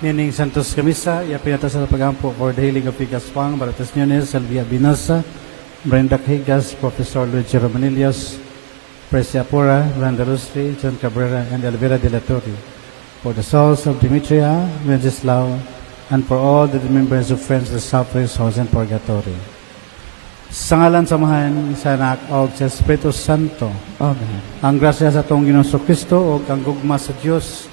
Nining Santos Camisa, yapinata sa pagampo for the healing of Higas Pang, Baratas Nunes, Salvia Binasa, Brenda Higas, Professor Luigi Romanillas, Precia Pura, Brenda Rustri, John Cabrera, and Elvira De La Torre. For the souls of Demetria, Wenceslao, and for all the members of Friends of the Suffering Souls in Purgatory. Sa ngalan samahan sa anak o sa Espiritu Santo. Amen. Ang grasya sa atong Ginoong Kristo o ang gugma sa Diyos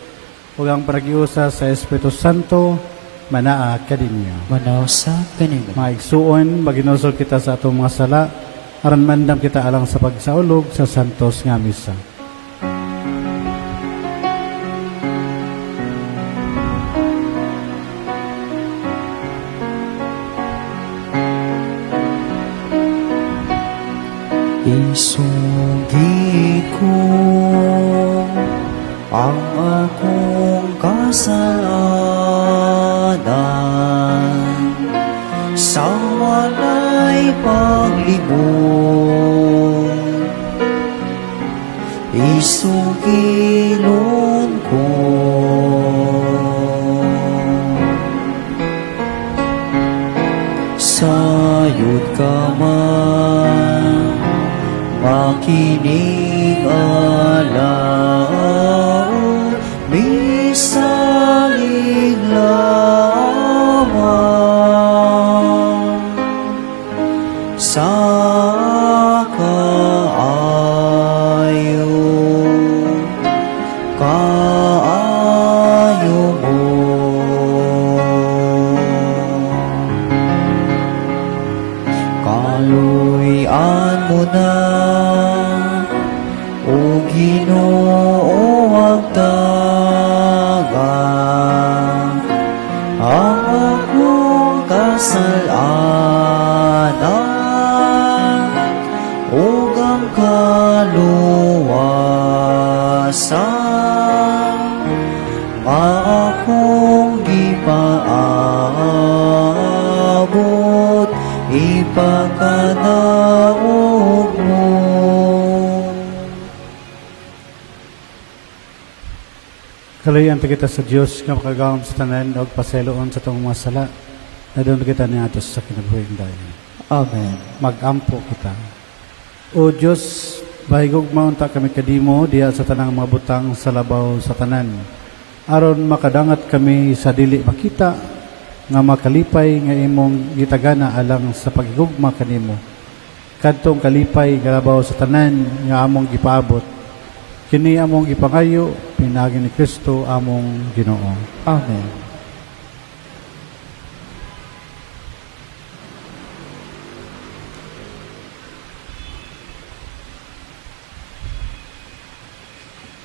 o ang paragiusa sa Espiritu Santo manaa kadinyo. Manaw sa kanimo. Maigsuon, maginosol kita sa atong mga sala, aron mandam kita alang sa pagsaulog sa santos nga misa. Isugid ko ang akong kasalanan sa walay paglibong. Isugilon ko sayod ka man makinig alaw, misalig lamang sa kaayo mo. Kaluyan mo na o Ginoo agdagan ang akong kasalanan ug ang kaluwasan nga akong gipaabot ipakadaog mo. Kaluyan kita sa Diyos nga makagawam sa tanan o paseloon sa itong mga sala na doon kita niyatos sa kinabuhing dayon. Amen. Mag-ampo kita. O Diyos, bahigog maunta kami kadimo diya sa tanang mga butang sa labaw sa tanan. Aron makadangat kami sa dili makita nga makalipay nga imong gitagana alang sa pagigugma kanimo. Kadtong kalipay nga labaw sa tanan nga among gipaabot. Kini among ipangayo, pinagi ni Kristo among Ginoo. Amen.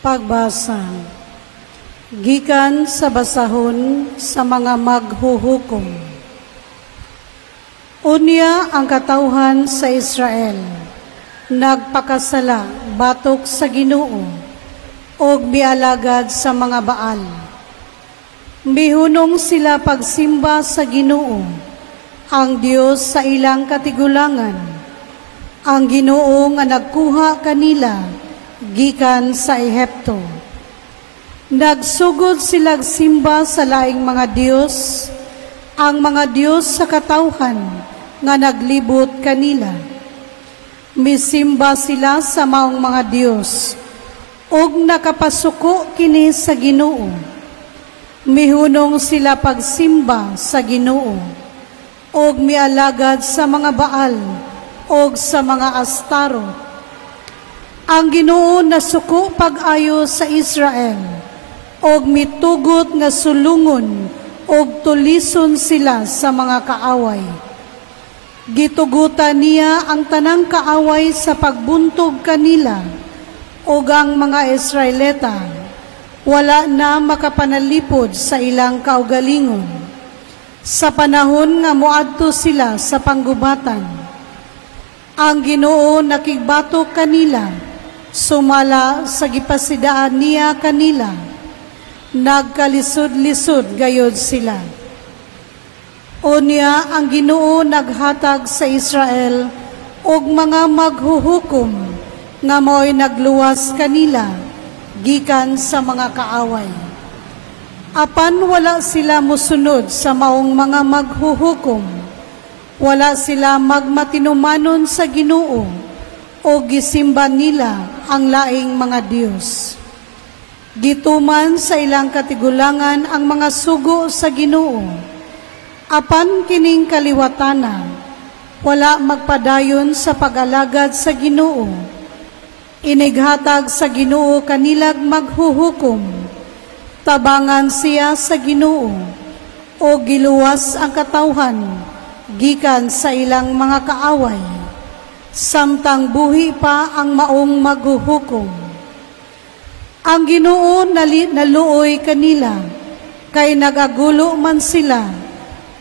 Pagbasa. Gikan sa basahon sa mga maghuhukom. Unya ang katawhan sa Israel, nagpakasala batok sa Ginoo og mialagad sa mga baal. Mihunong sila pagsimba sa Ginoo, ang Dios sa ilang katigulangan, ang Ginoo nga nagkuha kanila gikan sa Ehipto. Nagsugod silang simba sa laing mga Dios, ang mga Dios sa katawhan nga naglibot kanila. Misimba sila sa maong mga Dios, og nakapasuko kini sa Ginoo. Mihunong sila pagsimba sa Ginoo, og mialagad sa mga baal, og sa mga astarot. Ang Ginoo nasuko pag-ayo sa Israel, og mitugot nga sulungon, og tulison sila sa mga kaaway. Gitugutan niya ang tanang kaaway sa pagbuntog kanila, ug ang mga Israelita wala na makapanalipod sa ilang kaugalingon. Sa panahon nga moadto sila sa panggubatan, ang Ginoo nakigbatok kanila, sumala sa gipasidaan niya kanila, nagkalisod-lisod gayod sila. Unya ang Ginoo naghatag sa Israel og mga maghuhukom nga mo'y nagluwas kanila gikan sa mga kaaway. Apan wala sila musunod sa maong mga maghuhukom. Wala sila magmatinumanon sa Ginoo o gisimba nila ang laing mga Diyos. Gituman sa ilang katigulangan ang mga sugo sa Ginoo. Apan kining kaliwatana, wala magpadayon sa pag-alagad sa Ginoo. Inighatag sa Ginoo kanilag maghuhukom. Tabangan siya sa Ginoo o giluwas ang katawhan gikan sa ilang mga kaaway. Samtang buhi pa ang maong maghuhukom. Ang Ginoo naluoy kanila, kay nagagulo man sila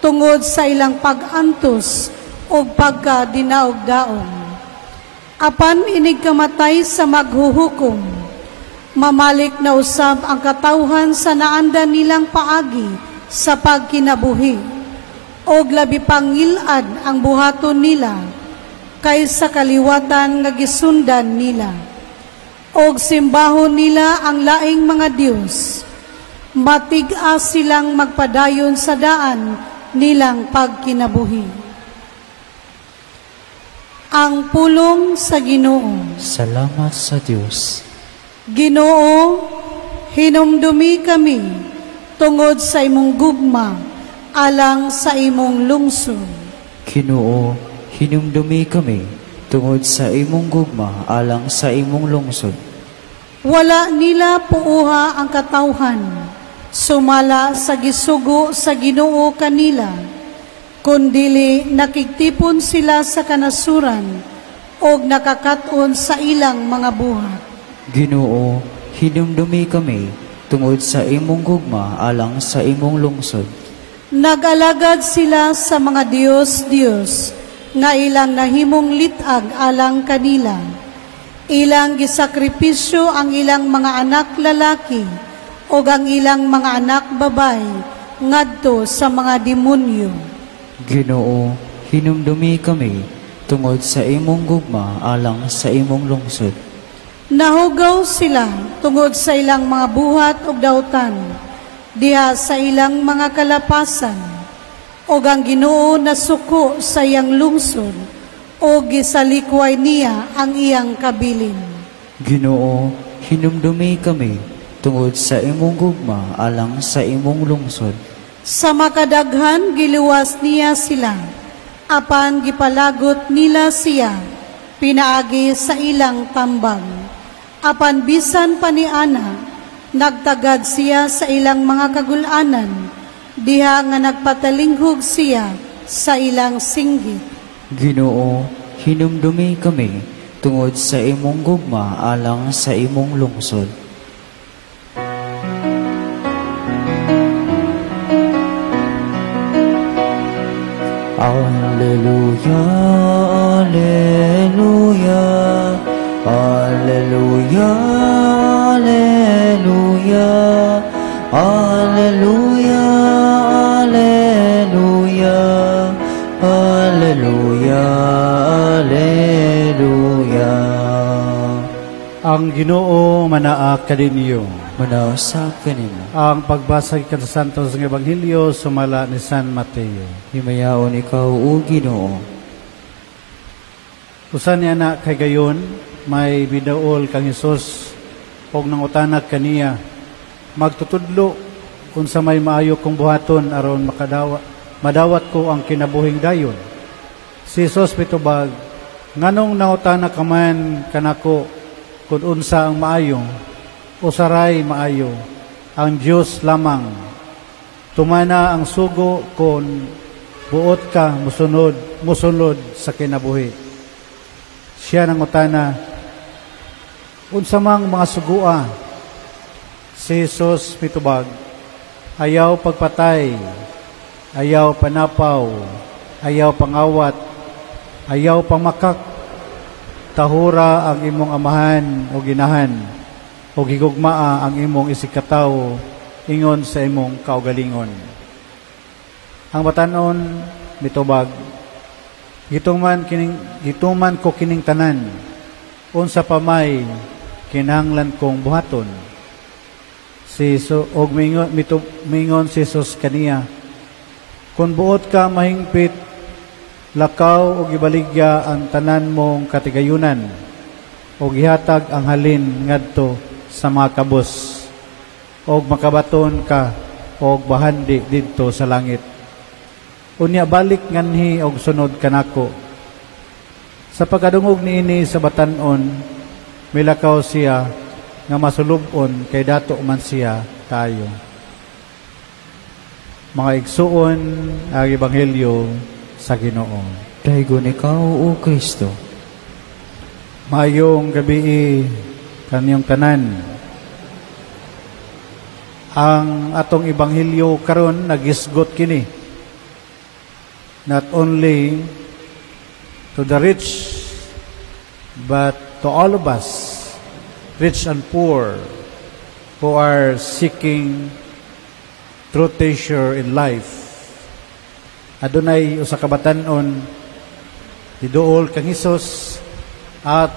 tungod sa ilang pag-antos o pagka-dinaog-daong. Apan inigkamatay sa maghuhukom, mamalik na usab ang katawhan sa naanda nilang paagi sa pagkinabuhi, o labi pangilad ang buhaton nila, kaysa kaliwatan nga gisundan nila. Og simbahon nila ang laing mga Diyos, matig-a silang magpadayon sa daan nilang pagkinabuhi. Ang pulong sa Ginoo. Salamat sa Diyos. Ginoo, hinumdumi kami tungod sa imong gugma alang sa imong lungsod. Ginoo, hinumdumi kami tungod sa imong gugma alang sa imong lungsod. Wala nila puuha ang katawhan, sumala sa gisugo sa Ginoo kanila, kundili nakigtipon sila sa kanasuran o nakakaton sa ilang mga buhat. Ginoo, hinumdumi kami tungod sa imong gugma alang sa imong lungsod. Nag-alagad sila sa mga Diyos nga ilang nahimong litag alang kanila. Ilang gisakripisyo ang ilang mga anak lalaki o ang ilang mga anak babay ngadto sa mga demonyo. Ginoo, hinumdumi kami tungod sa imong gugma alang sa imong lungsod. Nahugaw sila tungod sa ilang mga buhat ug dautan, diha sa ilang mga kalapasan, o ang Ginoo nasuko sa iyang lungsod, o gisalikway niya ang iyang kabilin. Ginoo, hinumdumi kami tungod sa imong gugma alang sa imong lungsod. Sa makadaghan giluwas niya sila, apan gipalagot nila siya, pinaagi sa ilang tambang. Apan bisan pa ni Ana, nagtagad siya sa ilang mga kagulanan, diha nga nagpatalinghog siya sa ilang singgit. Ginoo, hinumdumi kami tungod sa imong gugma alang sa imong lungsod. Alleluia, alleluia, alleluia, alleluia, alleluia, alleluia, alleluia, alleluia. Ang Ginoo manaak kaninyo. Manausap kanino. Ang pagbasa sa Santos ng Ebanghelyo sumala ni San Mateo. Himayaon ikaw, O Ginoo. Usan niya na kay gayon, may bidaol kang Hesus og nangutanak kaniya, magtutudlo kung sa may maayo kong buhaton aron madawat ko ang kinabuhing dayon. Si Hesus pitubag, nganong nangutanak ka man kanako kung unsa ang maayo, usaray maayo, ang Diyos lamang. Tumana ang sugo kung buot ka musunod sa kinabuhi. Siya nangutana, unsa mang mga sugua? Si Jesus mitubag, ayaw pagpatay, ayaw panapaw, ayaw pangawat, ayaw pamakak, tahura ang imong amahan o ginahan, o gigugmaa ang imong isikataw ingon sa imong kaugalingon. Ang batanon mitubag, gituman ko kining tanan, unsa pa may kinahanglan kong buhaton. og mingon si Jesus kaniya, kung buot ka mahingpit, lakaw o gibaligya ang tanan mong katigayunan, o gihatag ang halin ngadto sa mga kabus, o makabaton ka, o bahandi didto sa langit. Unya balik nganhi og sunod kanako. Sa pagkadungog niini sa batan-on, milakaw siya nga masulubon kay dato man siya tayo. Mga igsuon ang ebanghelyo sa Ginoo. Daygon ikaw, O Kristo. Mayong gabi kanyang tanan. Ang atong ebanghelyo karon nagisgot kini. Not only to the rich, but to all of us, rich and poor, who are seeking true treasure in life. Adunay usa ka batan-on tiduol kang Hesus not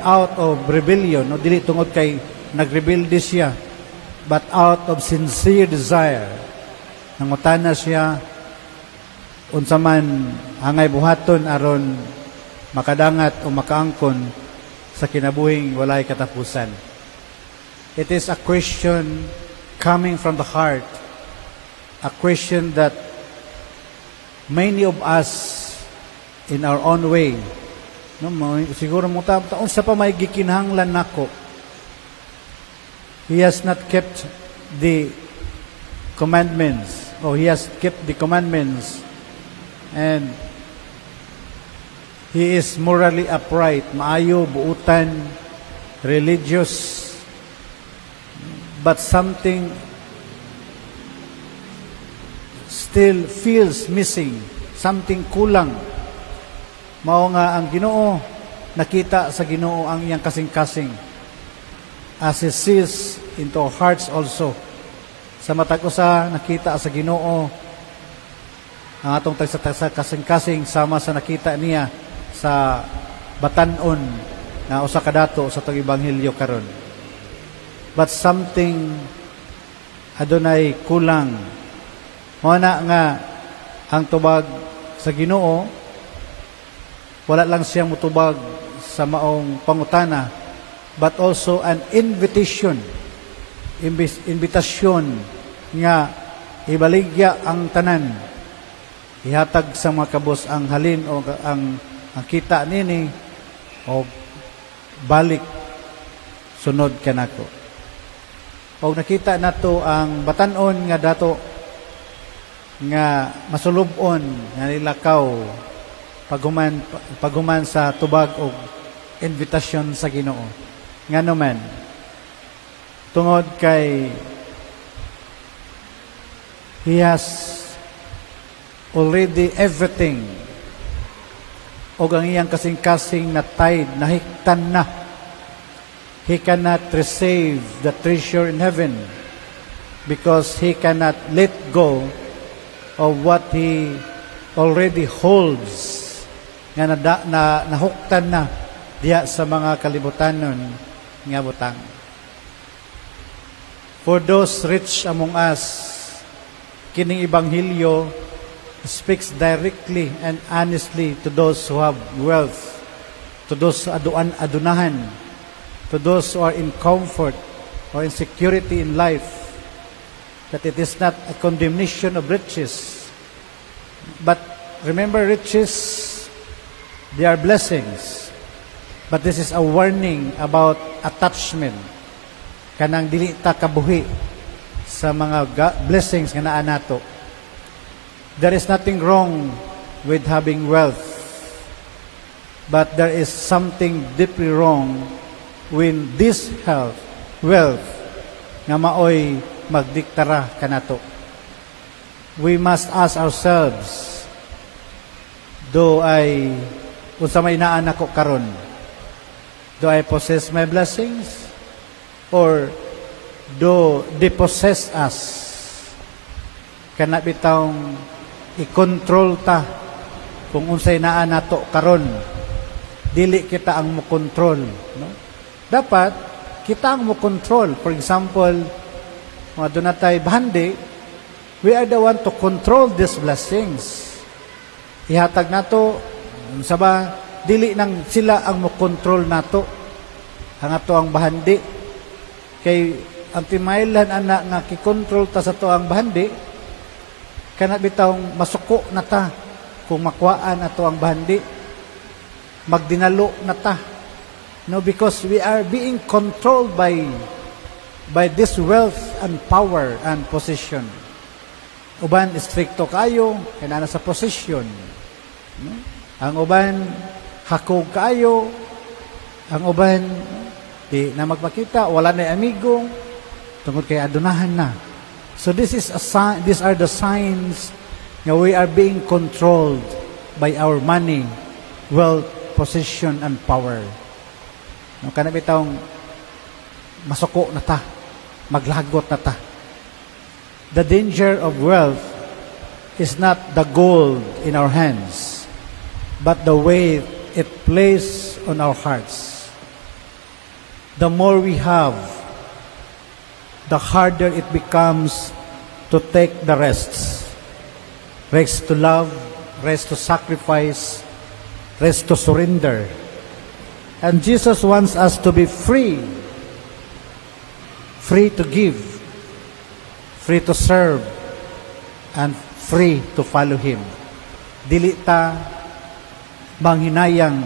out of rebellion, no, dili tungod kay nagrebelde siya, but out of sincere desire. Nangutana siya unsa man angay buhaton aron makadangat o makaangkon sa kinabuhing walay katapusan. It is a question coming from the heart, a question that many of us in our own way, no, siguro mo taon sa pa may gikinahanglan nako. He has not kept the commandments, or he has kept the commandments, and he is morally upright, maayo, buutan, religious, but something still feels missing, something kulang. Mao nga ang Ginoo, nakita sa Ginoo ang iyang kasing-kasing as He sees into our hearts also. Sa matag usa nakita sa Ginoo ang atong tagsa kasing-kasing sama sa nakita niya sa batan-on na usa ka dato sa tong ebanghelyo karon. But something adunay kulang. Mao na nga ang tubag sa Ginoo, wala lang siya mutubag sa maong pangutana, but also an invitation nga ibaligya ang tanan, ihatag sa mga kabos ang halin o ang kita nini, o balik sunod kanako. O nakita nato ang batan-on nga dato nga masulubon nga nilakaw paguman sa tubag o invitasyon sa Ginoo. Ngano man tungod kay he has already everything, o ang iyang kasing-kasing na tide, nahiktan na. He cannot receive the treasure in heaven because he cannot let go of what he already holds, nga nahuktan na diya sa mga kalibutanon nga butang. For those rich among us, kining ebanghelyo speaks directly and honestly to those who have wealth, to those adunahan, to those who are in comfort or in security in life, that it is not a condemnation of riches. But remember, riches, they are blessings. But this is a warning about attachment. Kanang dili ta kabuhi sa mga blessings nga naa nato. There is nothing wrong with having wealth, but there is something deeply wrong when this wealth nga maoy magdiktara kanato. We must ask ourselves, do I unsa may inaan ako karon? Do I possess my blessings, or do they possess us? Kana bitawng i-control ta kung unsay naa nato karon, dili kita ang mo control, no? Dapat kita ang mo control. For example, mga dunatay bahandi, we are the one to control these blessings. Ihatag nato saba dili nang sila ang mo control nato. Ang ato ang bahandi kay ang timaylan ana nga ki-control ta sa to ang bahandi kana bitawng masuko na ta kung makuhaan ato ang bahandi, magdinalo na ta. No, because we are being controlled by this wealth and power and position. Uban stricto kayo kana sa position. No? Ang uban hakog kayo, ang uban di na magpakita, wala na amigo tungod kay adunahan na. So this is a sign, these are the signs that we are being controlled by our money, wealth, position, and power. No, kana bitawng masuko na ta, maglagot na ta. The danger of wealth is not the gold in our hands, but the weight it plays on our hearts. The more we have, the harder it becomes to take the rests. Rest to love, rest to sacrifice, rest to surrender. And Jesus wants us to be free. Free to give, free to serve, and free to follow Him. Dili ta manghinayang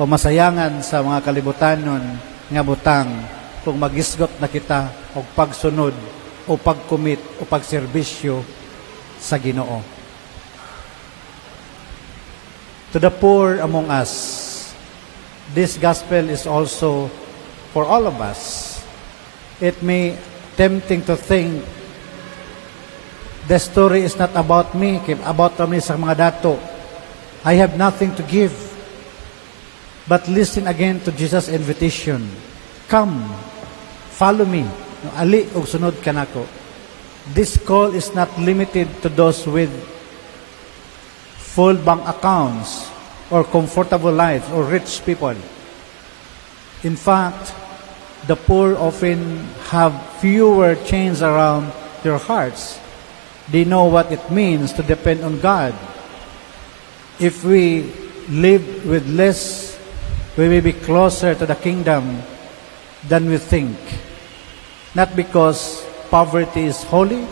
o masayangan sa mga kalibutanon nga butang kung magisgot na kita o pagsunod o pagkumit o pagserbisyo sa Ginoo. To the poor among us, this gospel is also for all of us. It may tempting to think the story is not about me, about kami sa mga dato. I have nothing to give. But listen again to Jesus' invitation. Come, follow me. Ali og sunod kanako. This call is not limited to those with full bank accounts or comfortable lives or rich people. In fact, the poor often have fewer chains around their hearts. They know what it means to depend on God. If we live with less, we will be closer to the kingdom than we think. Not because poverty is holy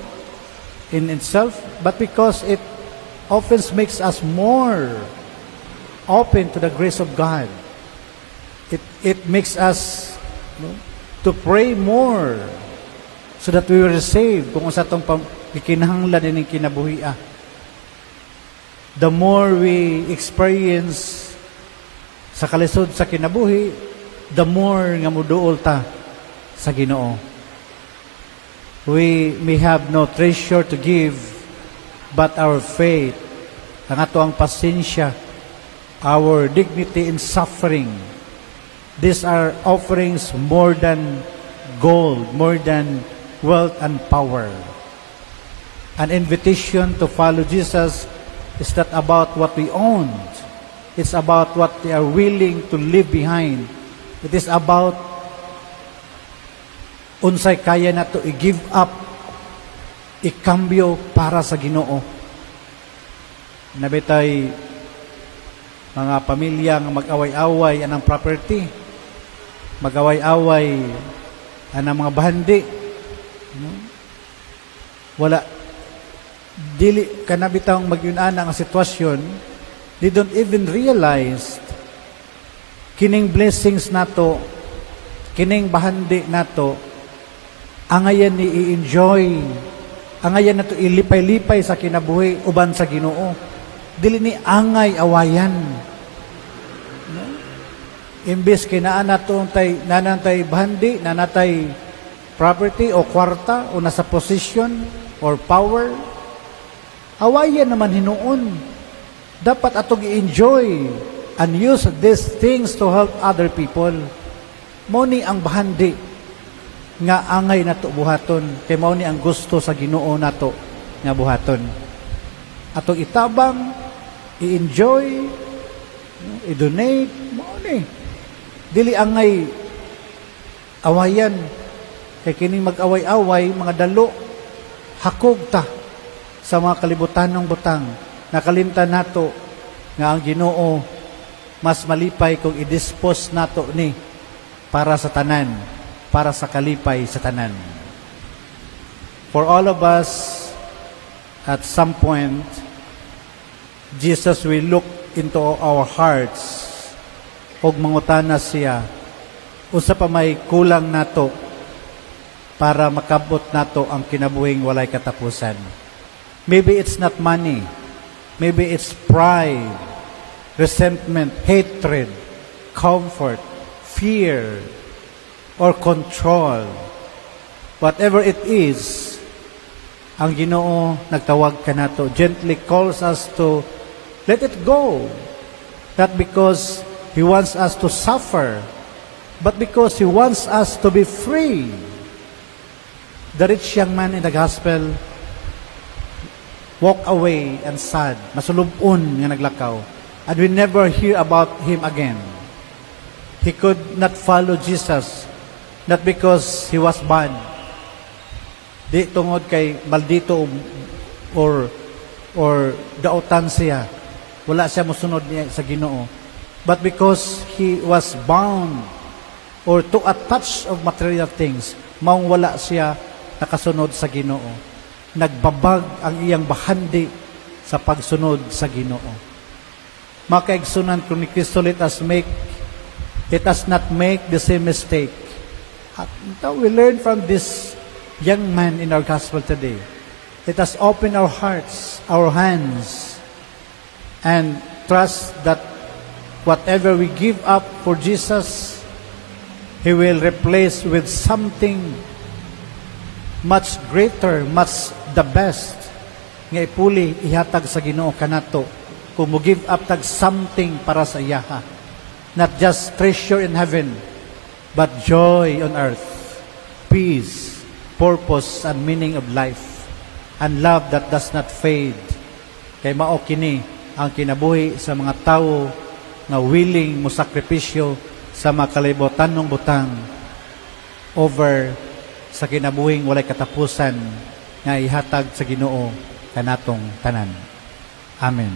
in itself, but because it often makes us more open to the grace of God. It makes us to pray more so that we will receive kung sa itong ikinahanglan ng kinabuhi. The more we experience sa kalisod sa kinabuhi, the more nga muduol ta sa Ginoo. We may have no treasure to give, but our faith, ang ato ang pasensya, our dignity in suffering, these are offerings more than gold, more than wealth and power. An invitation to follow Jesus is not about what we own. It's about what we are willing to leave behind. It is about unsay kaya na to i-give up, ikambyo para sa Ginoo. Nabitay mga pamilya nga mag-away-away anang property, mag-away-away anang mga bahandi. Wala dili kanabitang magyunana ang sitwasyon, they don't even realize kining blessings nato, kining bahandi nato, angayan ni i-enjoy, angayan nato ilipay-lipay sa kinabuhi uban sa Ginoo. Dili ni angay awayan. No? Imbes kinaan nato nanantay bahandi, nanatay property o kwarta o nasa position or power, awayan naman hinuon. Dapat atong i-enjoy and use these things to help other people. Mao ni ang bahandi nga angay nato buhaton, kay mao ni ang gusto sa Ginoo nato nga buhaton. Atong itabang, i-enjoy, i-donate, mao ni. Dili angay Awayan. Kay kining mag-away-away, mga dalo, hakog ta sa mga kalibutan ng butang. Nakalimtan nato nga ang Ginoo mas malipay kung i-dispose nato ni para sa tanan, para sa kalipay sa tanan. For all of us, at some point, Jesus will look into our hearts og mangutana siya usa pa may kulang nato para makabot nato ang kinabuhing walay katapusan. Maybe it's not money. Maybe it's pride, resentment, hatred, comfort, fear, or control. Whatever it is, ang Ginoo nagtawag kanato, gently calls us to let it go. Not because He wants us to suffer, but because He wants us to be free. The rich young man in the gospel walked away and sad, masulubon nga naglakaw, and we never hear about him again. He could not follow Jesus, not because he was bad, di tungod kay maldito or dautan siya, wala siya mosunod niya sa Ginoo, but because he was bound or to a touch of material things, maong wala siya nakasunod sa Ginoo. Nagbabag ang iyang bahandi sa pagsunod sa Ginoo. Mga kaigsunan kung ni Kristo, let us not make the same mistake. At we learn from this young man in our gospel today. Let us open our hearts, our hands, and trust that whatever we give up for Jesus, He will replace with something much greater, much the best, nga ipuli ihatag sa Ginoo kanato kung mo give up tag something para sa iyaha. Not just treasure in heaven, but joy on earth, peace, purpose, and meaning of life, and love that does not fade. Kay mao kini ang kinabuhi sa mga tao na willing mo sakripisyo sa mga kalibutan ng butang over sa kinabuhing walay katapusan nga ihatag sa Ginoo kanatong tanan. Amen.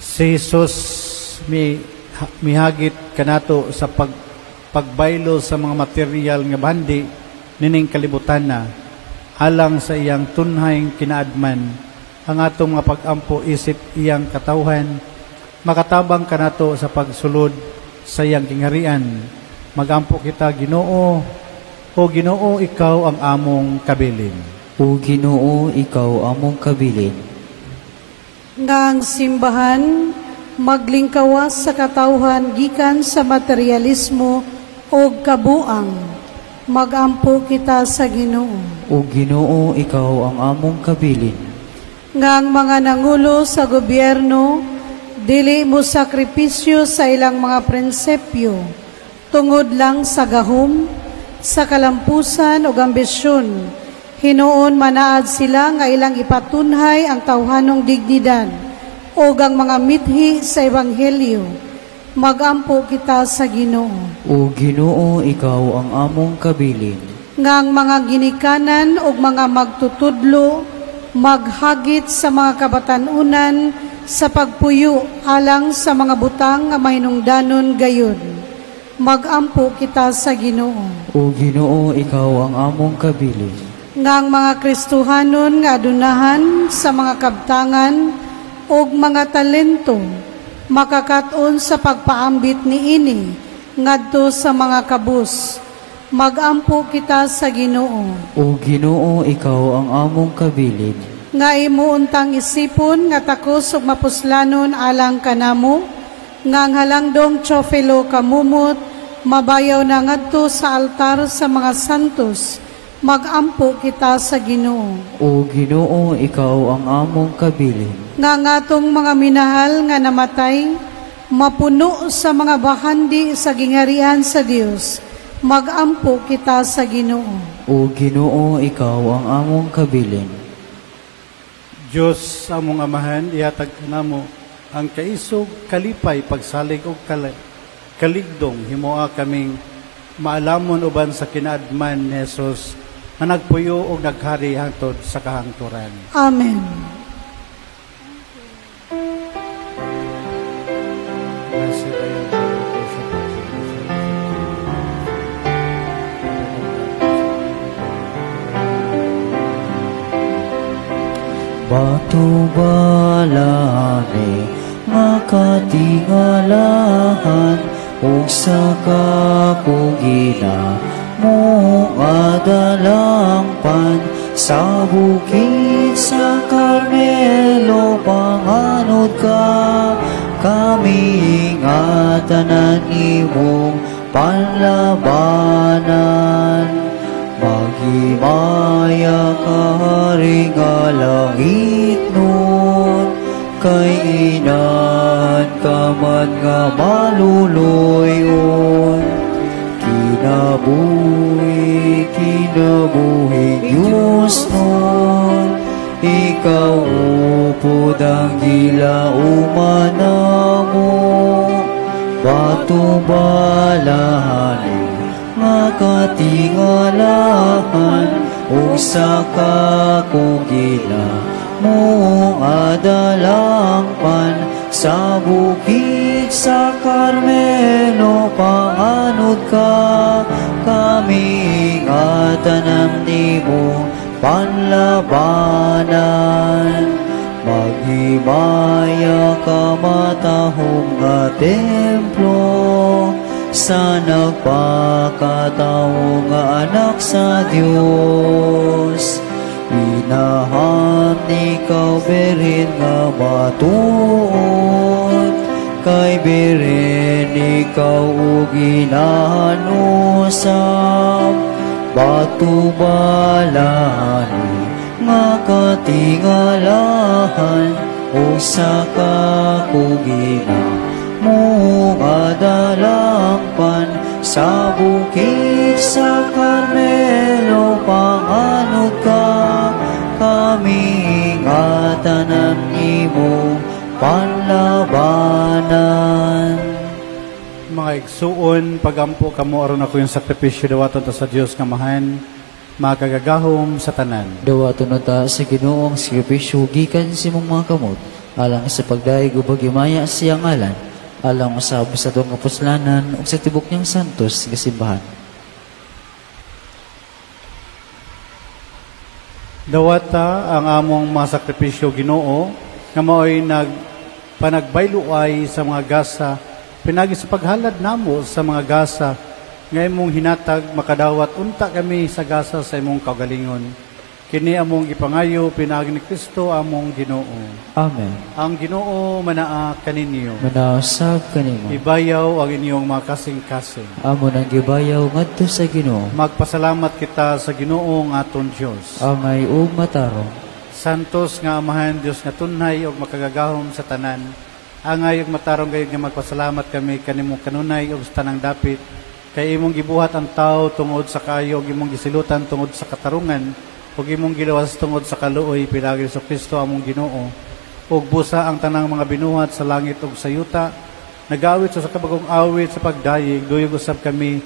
Si Jesus mihagit kanato sa pagbaylo sa mga material nga bandi nining kalibutan na alang sa iyang tunhayng kinaadman ang atong mga pag-ampo isip iyang katawhan makatabang kanato sa pagsulod sa iyang kingharian. Magampo kita, Ginoo, o Ginoo, ikaw ang among kabilin. O Ginoo, ikaw among kabilin. Nga ang simbahan, maglingkawas sa katawhan gikan sa materialismo o kabuang. Magampo kita sa Ginoo. O Ginoo, ikaw ang among kabilin. Nga ang mga nangulo sa gobyerno, dili mo sakripisyo sa ilang mga prinsipyo, tungod lang sa gahom, sa kalampusan o ambisyon. Hinoon manaad sila nga ilang ipatunhay ang tawhanong dignidad o ang mga mithi sa Ebanghelyo. Magampo kita sa Ginoo. O Ginoo, ikaw ang among kabilin. Nga ang mga ginikanan o mga magtutudlo, maghagit sa mga kabatanunan sa pagpuyo alang sa mga butang nga mahinungdanon gayon. Magampo kita sa Ginoo. O Ginoo, ikaw ang among kabilin. Nga ang mga Kristohanon nga adunahan sa mga kabtangan o mga talento, makakaton sa pagpaambit ni ini ngadto sa mga kabus. Magampo kita sa Ginoo. O Ginoo, ikaw ang among kabilin. Nga imuuntang isipon nga takos ug mapuslanon alang kanamo, nga ang halangdong Teofilo kamumot, mabayaw na ngadto sa altar sa mga santos. Magampo kita sa Ginoo. O Ginoo, ikaw ang among kabilin. Nga ngatong mga minahal nga namatay, mapuno sa mga bahandi sa gingharian sa Dios. Magampo kita sa Ginoo. O Ginoo, ikaw ang among kabilin. Diyos among amahan, ihatag namo ang kaisog kalipay pagsalig og kaligdong himoa kaming maalamon uban sa kinaadman ni Jesus na nagpuyo og naghari hangtod sa kahangturan. Amen. Batubalane makatingalahan ug sa kapugina mo adalangpan sa bukid sa Carmelo panganod ka kami ingatanan imong panlabanan maghimaya ka ring langit nun kay inan ka man nga maluluyon kinabuhi Diyos nun ikaw upod ang gilauman mo patubalahan makatingalahan o sa kakugila mo adalangpan sa bukid sa Carmelo panganod ka kami ingatanan nimo panlabanan maghimaya ka matahong nga templo sa nagpakataong nga anak sa Diyos inaham ikaw berin nga matuon kay berin ikaw ug ginahanusap batubalani makatingalahan o sa kakugina mo adalangpan sa bukid sa Carmelo panganod ka kami ingatanan imo panlabanan. Mga igsuon, pagampo kamo aron ako yung sakripisyo dawaton ta sa Dios nga mahan, makagagahom sa tanan. Dawaton ta sa Ginoong sakripisyo gikan sa imong mga kamot, alang sa pagdaig ug paghimaya sa iyang ngalan, alang sa atong kapuslanan ug sa tibok niyang santos nga simbahan. Dawata ang among mga sakripisyo Ginoo nga mao'y panagbayluay sa mga gasa pinagi sa paghalad namo sa mga gasa nga imong hinatag makadawat unta kami sa gasa sa imong kaugalingon. Kini among ipangayo pinagi ni Kristo among Ginoo. Amen. Ang Ginoo manaa kaninyo. Manausab kanimo. Ibayaw ang inyong mga kasing-kasing. Amo nang gibayaw ngadto sa Ginoo. Magpasalamat kita sa Ginoo nga aton Dios. Amay ug matarong. Santos nga amahan Dios nga tunay ug makagagahom sa tanan. Angay ug matarong gayud nga magpasalamat kami kanimo kanunay ug sa tanang dapit kay imong gibuhat ang tao tungod sa kaayo ug imong gisilutan tungod sa katarungan ug imong gilawas tungod sa kaluoy pinagi sa Kristo among Ginoo ug busa ang tanang mga binuhat sa langit ug sa yuta nagawit sa kabagong awit sa pagdayeg duyog usab kami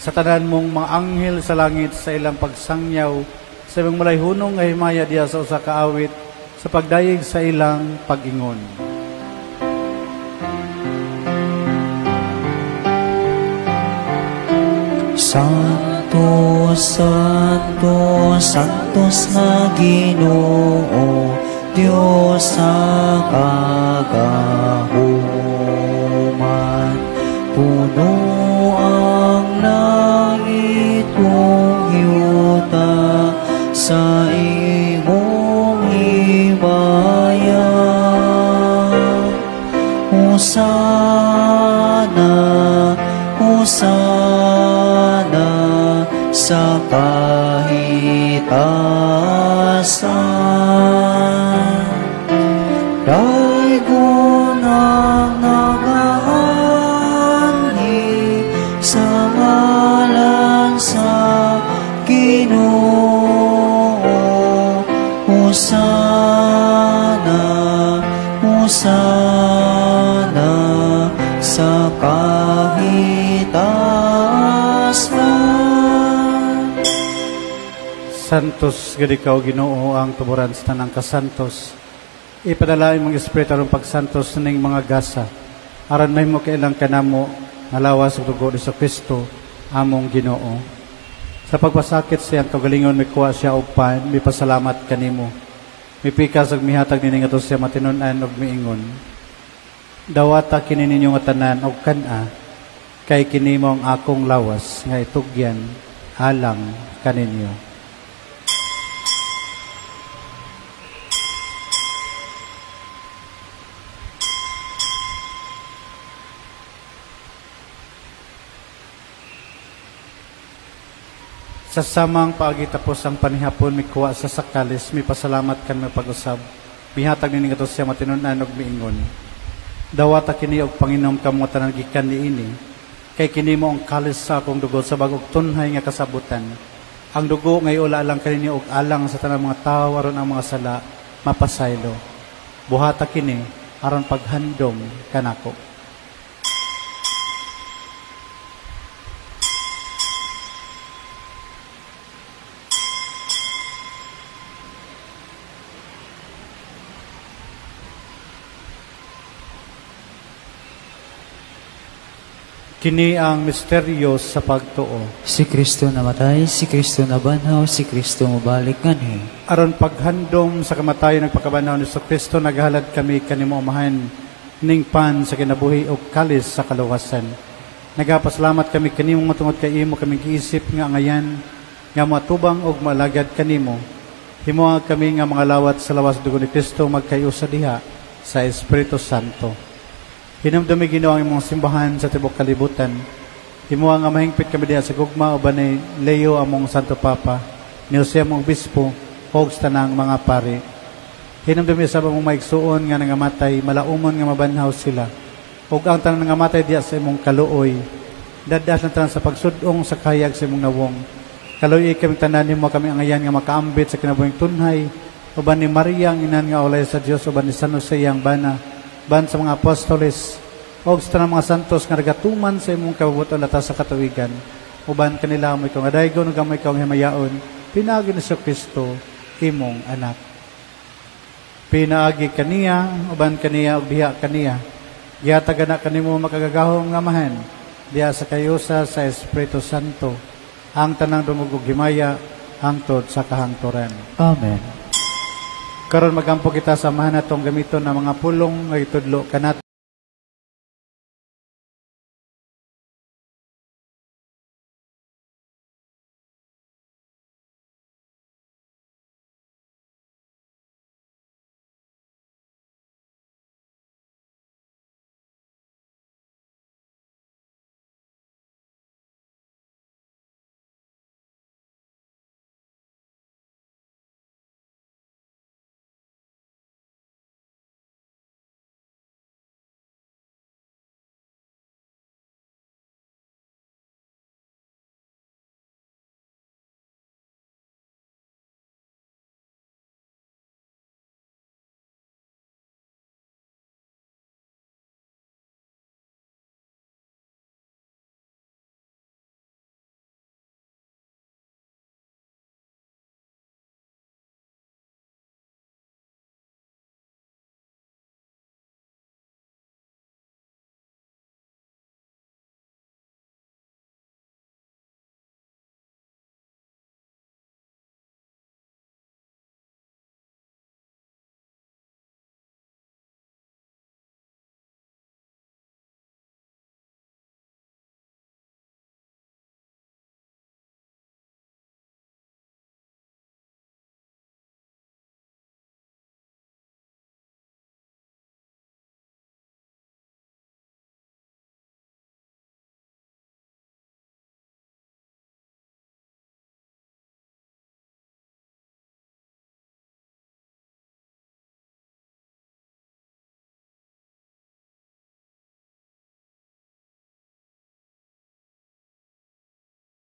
sa tanan mong mga anghel sa langit sa ilang pagsangyaw sa imong malayhunong nga himaya diha sa usa ka awit sa pagdayeg sa ilang pag-ingon. Santo, Santo, Santos nga Ginoo, Dios sa kagahuman. Puno ang langit kong yuta sa imong himaya. Hosana, Hosana sa kahitasan. Daigon ang nagaanhi sa ngalan sa Ginoo. Hosana, Hosana Santos gadi ka o Ginoo ang tuburan sa tanang kasantos. Ipadalain mong espiritu aron pagsantos ning mga gasa. Aron may mo kailang kanamo nalawas ug dugo ni Kristo among Ginoo. Sa pagpasakit siyang kagalingon may kuha siya og pan, may pasalamat kanimo. May pikas ug mihatag nini ngadto siya matinud-an ug miingon. Dawata kini ninyo nga tanan og kana kay kini mo ang akong lawas nga itugyan alang kaninyo. Sa samang paagitapos ang panihapon mi kuha sa sakalis, mi pasalamat kan mi pag-usab. Mihatag nini ngadto siya matinud-an ug miingon. Dawata kini og Panginom kamo tanan gikan niini. Kay kini mo ang kalis sa akong dugo sa bagog tunhay nga kasabutan. Ang dugo ngay ula lang kanini og alang sa tanang mga tawo aron ang mga sala mapasaylo. Buhata kini aron paghandom kanako. Kini ang misteryo sa pagtuo. Si Kristo namatay, si Kristo nabanhaw, si Kristo mabalik nganhi. Aron paghandom sa kamatayon nagpakabanhaw ni Kristo, naghalad kami kanimo umahan ning pan sa kinabuhi o kalis sa kaluwasan. Nagapasalamat kami kanimo matungod kay imo kami giisip nga ngayan nga matubang og malagad kanimo. Himuha kami nga mga lawat sa lawas dugo ni Kristo magkayo sa diha sa Espiritu Santo. Hinamdumi Ginoo ang imong simbahan sa tibok kalibutan. Himuha nga mahingpit kami diha sa gugma uban ni Leo among Santo Papa, ni Jose among Bispo, og sa tanang mga pari. Hinamdumi sa among maigsuon nga nangamatay, malaumon nga mabanhaw sila. Og ang tanang nangamatay diha sa imong kaluoy, dadas na tanan sa pagsudong sa kayag sa imong nawong. Kaluoy kami tanan nimo kami angayan nga makaambit sa kinabuhing tunhay, uban ni Maria ang inan nga ulay sa Dios, uban ni San Jose ang bana, ban sa mga apostoles, og sa mga santos nga nagatuman sa imong kabubuton lata sa katuigan, uban kanila mo ikaw nga daygon ug gamay ikaw nga himayaon, pinaagi ni Kristo imong anak. Pinaagi kaniya, uban kaniya ug diha kaniya. Gihatag na kanimo makagagahom nga mahan diha sa kayusa sa Espiritu Santo, ang tanang dungog ug himaya hangtod sa kahangturan. Amen. Karon magampo kita samahan natong gamiton ng mga pulong nga itudlo kanat.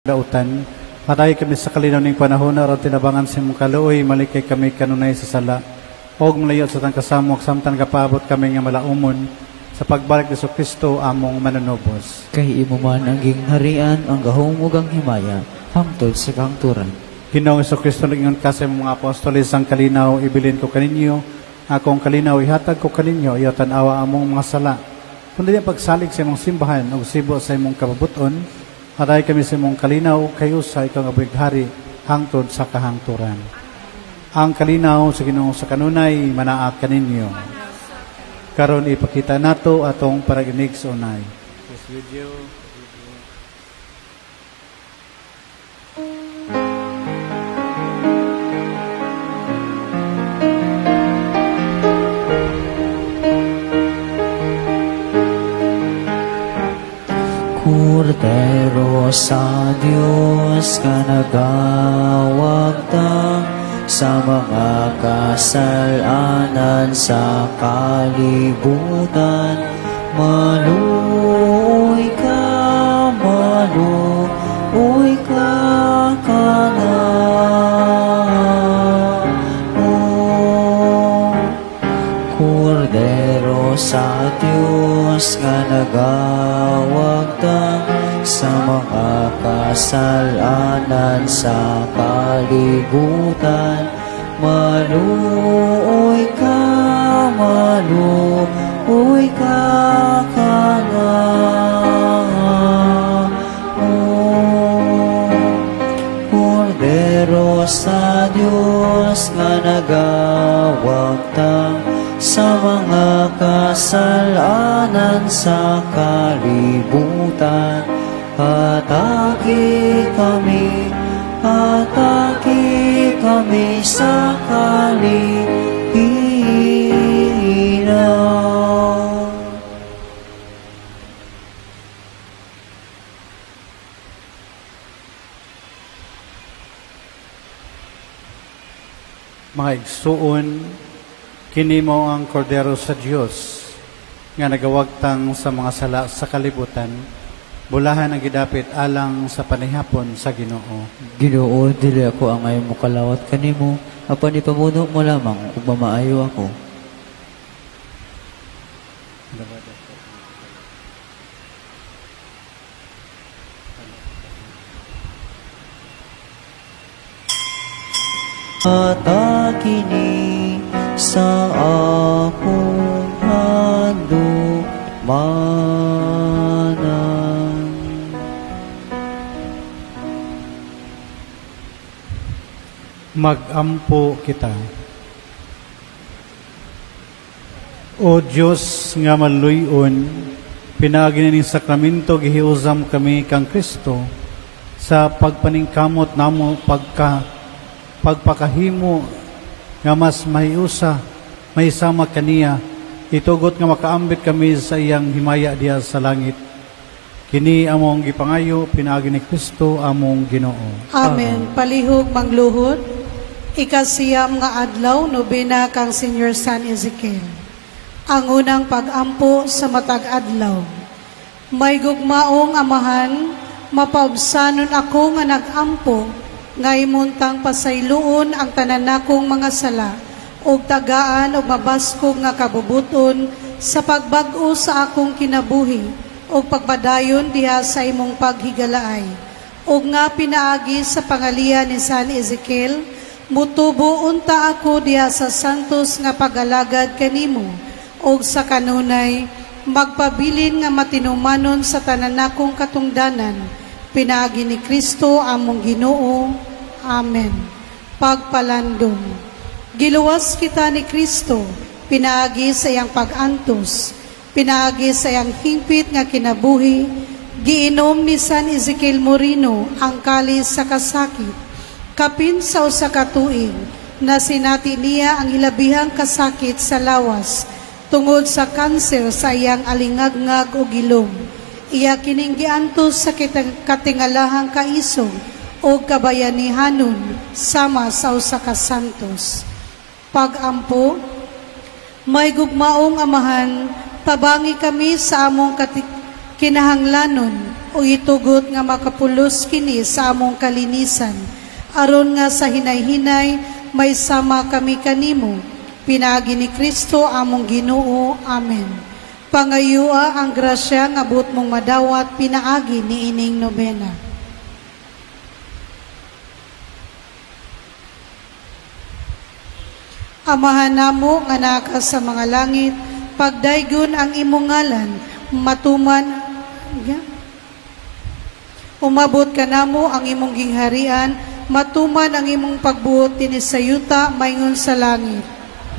Dautan, patay kami sa kalinaw ning panahon aron tinabangan sa imong kaluoy, malikay kami kanunay sa sala. Og malayo sa tang kasamok samtang kapaabot kami nga malaumon sa pagbalik ni Kristo among mananubos. Kay imo man ang gingharian, ang gahom ug ang himaya hangtod sa kahangturan. Ginoong Kristo naging kasi mga apostoles ang kalinaw, ibilin ko kaninyo, akong kalinaw, ihatag ko kaninyo, iyo tanawa among mga sala. Kundi ang pagsalig sa imong simbahan, o sibo sa imong kababuton, haray kami sa imong kalinaw, kayo sa ikang abighari, hangtod sa kahangturan. Ang kalinaw sa Ginoong sa kanunay, manaak kaninyo. Karon ipakita nato atong paraginig sa unay. This video. Kordero sa Diyos ka nagawagtang sa mga kasalanan sa kalibutan. Maluoy ka Kordero sa Diyos nga nagawagtang sa mga kasalanan sa kalibutan. Maluoy ka Kordero sa Diyos nga nagawagtang sa mga kasalanan sa kalibutan. Hatagi kami sa kalihinaw. Mga igsuon, kini mao ang kordero sa Dios nga nagawagtang sa mga sala sa kalibutan. Bulahan ang gidapit alang sa panihapon sa Ginoo. Ginoo, dili ako ang ayaw mo kalawat kanimo, apan ipamuno mo lamang ug mamaayo ako. Atakini sa akong handog Magampo kita. O Diyos nga maluyon, pinaagi ning sakramento gihiuzam kami kang Kristo sa pagpaningkamot namo pagpakahimo nga mas mahiusa, mahisama kaniya, itugot nga makaambit kami sa iyang himaya diya sa langit. Kini among gipangayo, pinaagi ni Kristo among Ginoo. Amen. Palihog mangluhod. Ikasiyam nga adlaw, nobena kang Senior San Ezekiel. Ang unang pag-ampo sa matag adlaw. May gugmaong amahan, mapaubsanon ako nga nag-ampo, nga imuntang pasayloon ang tanan nakong mga sala, ug tagaan ug mabaskog nga kabubuton sa pagbag-o sa akong kinabuhi, ug pagbadayon diha sa imong paghigalaay. Ug nga pinaagi sa pangalian ni San Ezekiel, mutubo unta ako diha sa santos nga pagalagad kanimo, ug sa kanunay magpabilin nga matinumanon sa tanan nakong katungdanan. Pinaagi ni Kristo among Ginoo. Amen. Pagpalandong. Giluwas kita ni Kristo, pinaagi sa iyang pag-antos, pinaagi sa iyang hingpit nga kinabuhi, giinom ni San Ezekiel Moreno ang kalis sa kasakit. Kapin sa usa ka tuig na sinati niya ang ilabihang kasakit sa lawas tungod sa kanser sa iyang alingagngag o gilom. Iya kining giantos sa katingalahang kaisog o kabayanihanon sama sa usa ka santos. Pag-ampo, may gugmaong amahan, tabangi kami sa among kinahanglanon o itugot nga makapulos kini sa among kalinisan. Aron nga sa hinay-hinay, may sama kami kanimo. Pinaagi ni Kristo among Ginoo. Amen. Pangayua ang grasya nga buot mong madawat, pinaagi ni ining nobena. Amahan namo nga naka sa mga langit, pagdaygon ang imong ngalan, matuman umabot ka namo ang imong gingharian, matuman ang imong pagbuot dinhi sa yuta maingon sa langit.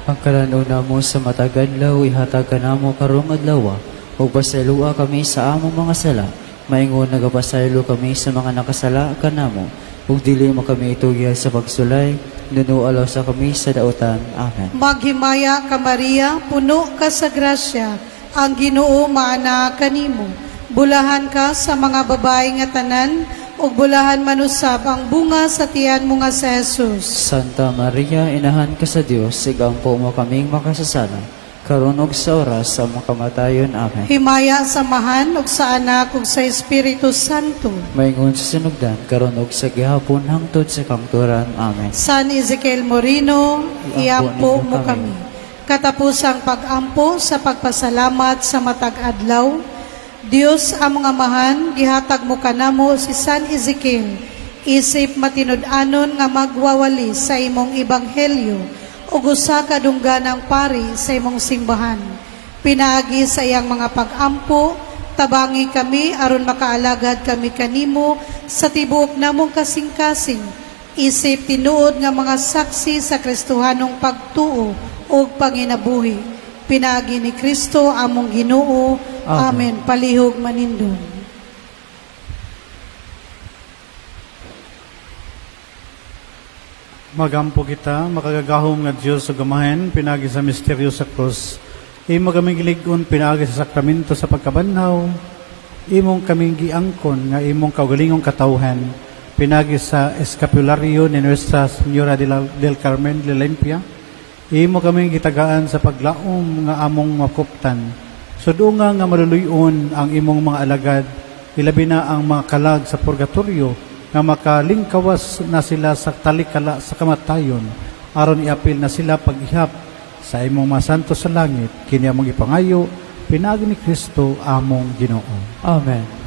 Ang kalanuna mo sa matagadlaw, ihatag ka namo karong adlaw, ug pasaylua kami sa among mga sala, maingon nagapasaylo kami sa mga nakasala kanamo, ug dili mo kami itugyan sa pagsulay, nunualaw sa kami sa dautan. Amen. Maghimaya ka Maria, puno ka sa grasya, ang Ginoo maana kanimo. Bulahan ka sa mga babae nga tanan, ug bulahan manusab ang bunga sa tiyan mo nga sa Jesus. Santa Maria, inahan ka sa Dios, sigampo mo kaming makasasala, karon ug sa oras sa makamatayon. Amen. Himaya samahan ug sa anak ug sa Espiritu Santo. Maingon sa sinugdan, karon ug sa gihapon hangtod sa kangturan. Amen. San Ezekiel Moreno, iampo mo kami. Katapusang pag-ampo sa pagpasalamat sa matag adlaw, Dios among amahan, gihatag mo kanamo si San Ezekiel, isip matinud-anon nga magwawali sa imong ebanghelyo, ug usa ka dungganang pari sa imong simbahan. Pinaagi sa iyang mga pag-ampo, tabangi kami aron makaalagad kami kanimo sa tibuok namong kasing-kasing, isip tinuod nga mga saksi sa Kristohanong pagtuo ug panginabuhi. Pinaagi ni Kristo among Ginoo. Amen. Palihog manindon. Magampo kita, makagagahom nga Diyos sa gamahen, pinagi sa misteryo sa krus. Imo kaming giligon, pinagi sa sakramento sa pagkabanhaw. Imong kaming giangkon, nga imong kaugalingong katawhan, pinagi sa eskapularyo ni Nuestra Señora del Carmen de la Limpia. Imo kaming gitagaan sa paglaom nga among makuptan. Sudunga nga maluluyon ang imong mga alagad, ilabi na ang mga kalag sa purgatorio, nga makalingkawas na sila sa talikala sa kamatayon, aron iapil na sila paghihap sa imong mga santo sa langit, kini among ipangayo, pinagi ni Kristo among Ginoo. Amen.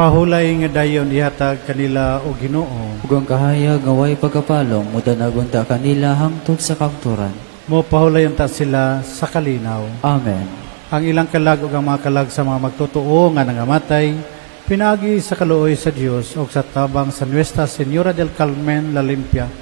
Pahulay nga dayon ihatag kanila o Ginoo. Ug ang kahayag nga way pagkapalong, mudanagon ta kanila hangtod sa kangturan. Mo pahulayon ta sila sa kalinaw. Amen. Ang ilang kalag ug ang mga kalag sa mga magtotoo nga nangamatay, pinagi sa kaluoy sa Dios o sa tabang sa Nuestra Señora del Carmen la Limpia,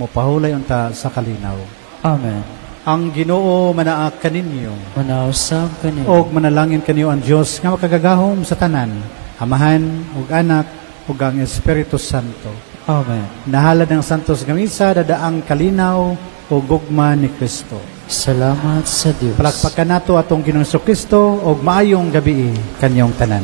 mo pahulayon ta sa kalinaw. Amen. Ang Ginoo manaak kaninyo. Manausab kanimo. Og manalangin kaniyo ang Dios nga makagagahom sa tanan. Amahan, ug anak, ug ang Espiritu Santo. Amen. Nahalad ng Santos Gamisa, dadaang kalinaw o gugma ni Kristo. Salamat sa Dios. Palakpakan nato atong Ginoong Kristo og maayong gabi kanyong tanan.